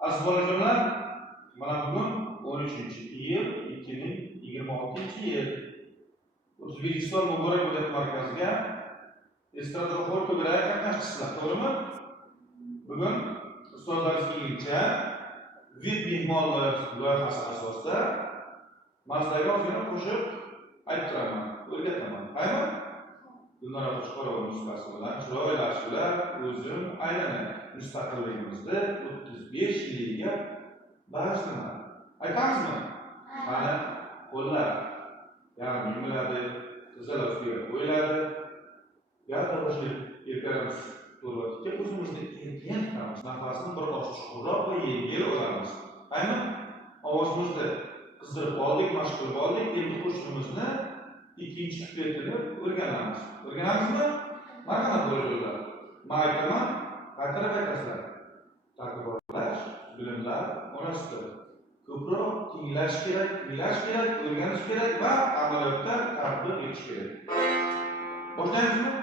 Aziz bolajonlar, mana bugun 13-iyul 2026-yil 31 Muborak Viloyat markaziga estrada xor to'g'ri qatnashibsizlar, to'g'rimi? Bugun ustozlaringiz kelguncha VIP mehmonlar loyihasi asosida mazdaga ozgina qo'shib aytib turaman, o'rgataman. Qaymi? Gulnora Qo'chqorova nusxasi bilan chiroylashlar o'zim aylanay. Mustaqilligimizni 35 yiliga bag'ishlaman. Aytamizmi? Mana qo'llar yarim yumiladi, tizzlar ustiga qo'yiladi. Gapni boshlab erkalarimiz to'g'ri o'zimizni erkin tutamiz. Nafasni bir oz chuqurroq va yengil olamiz. Ayni ovozimizni qizdirib oldik, mashq qilib oldik. Endi qo'shiqimizni ikkinchi kupletini o'rganamiz. O'rganamizmi? Mana qanaqa bo'ladi? Men aytaman, qaytarib aytasizlar. Takrorlash bilimlar onasidir. Ko'proq tinglash kerak, o'rganish kerak va amaliyotda tatbiq etish kerak. Boshlaymiz.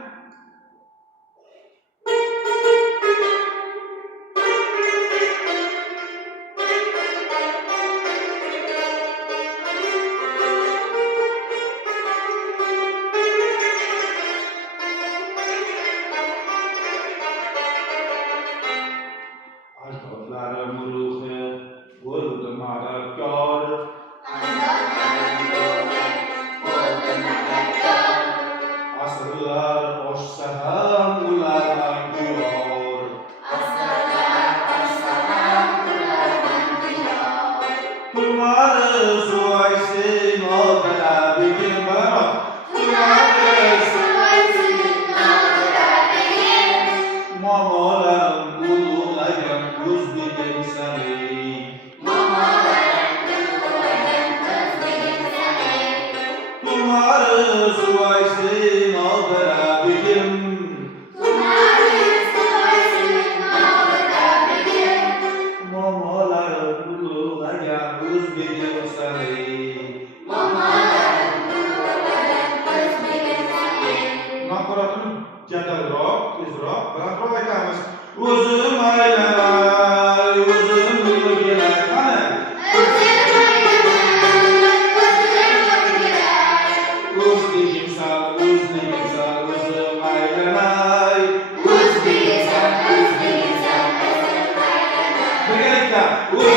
We're